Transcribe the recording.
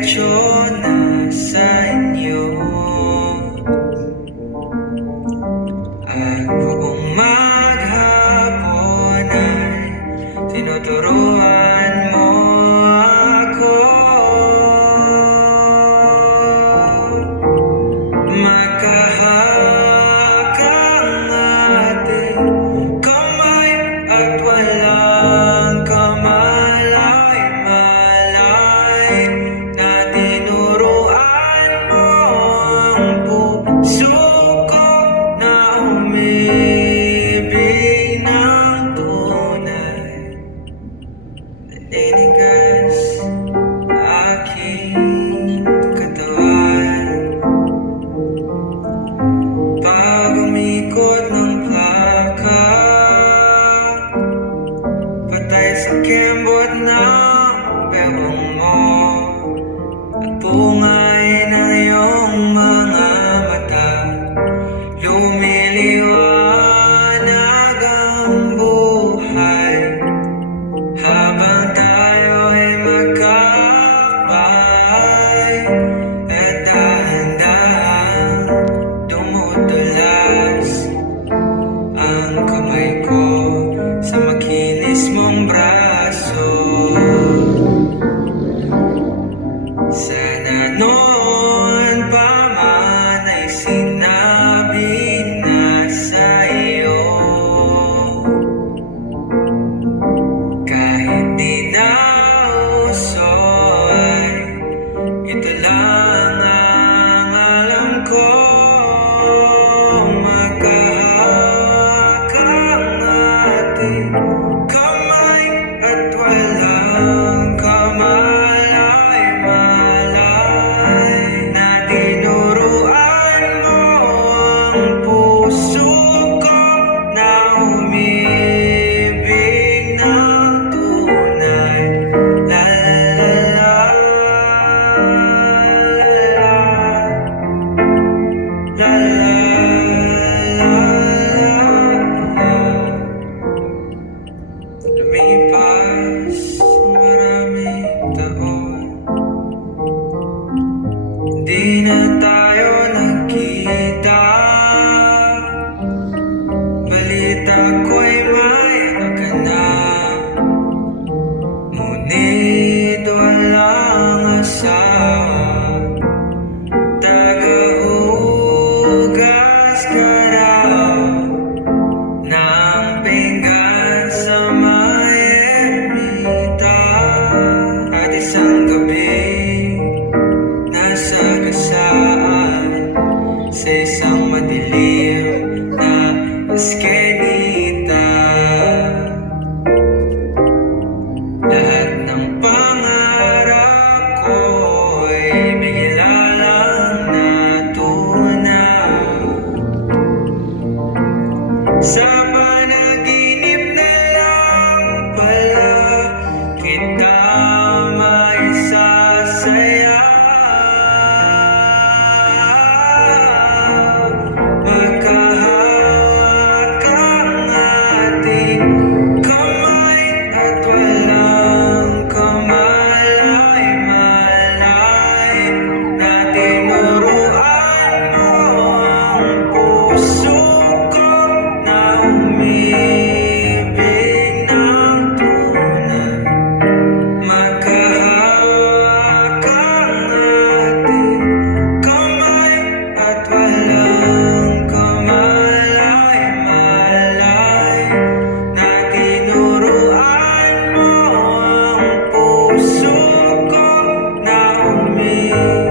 diretso na sa inyo. At buong maghapon ay tinuturuan mo ako. Magkahakang ating kamay at walang kamalay-malay na tinuruan mo ang puso ko na umibig ng tunay. Naninigas aking katawan pag umikot ng plaka, patay sa kembot ng bewang mo at bungay ng iyong mga mata. Lumiliwanag ang buhay habang tayo ay magkakapay at dahan-dahan dumudulas ang kamay ko sa makinis mong braso. Sana noon pa man ay sinabi na sa'yo, kahit di na uso ay ito lang ang alam ko. Magkahakang ating kamay at walang kamalay-malay na tinuruan mo ang puso ko na umibig ng tunay. La la la la la la. Lumipas maraming taon, di na tayo nagkita. Balita ko'y may anak ka na, ngunit walang asawa. Tagahugas ka raw ng pinggan sa may ermita. At isang gabi nasagasaan sa isang madilim na eskenita. Lahat ng pangarap ko'y bigla lang natunaw. Sa panaginip na lang pala kita maisasayaw. Magkahakang ating kamay at walang kamalay-malay na tinuruan mo ang puso ko na umibig ng tunay. Magkahakang ating kamay at walang kamalay-malay na tinuruan mo ang puso ko na umibig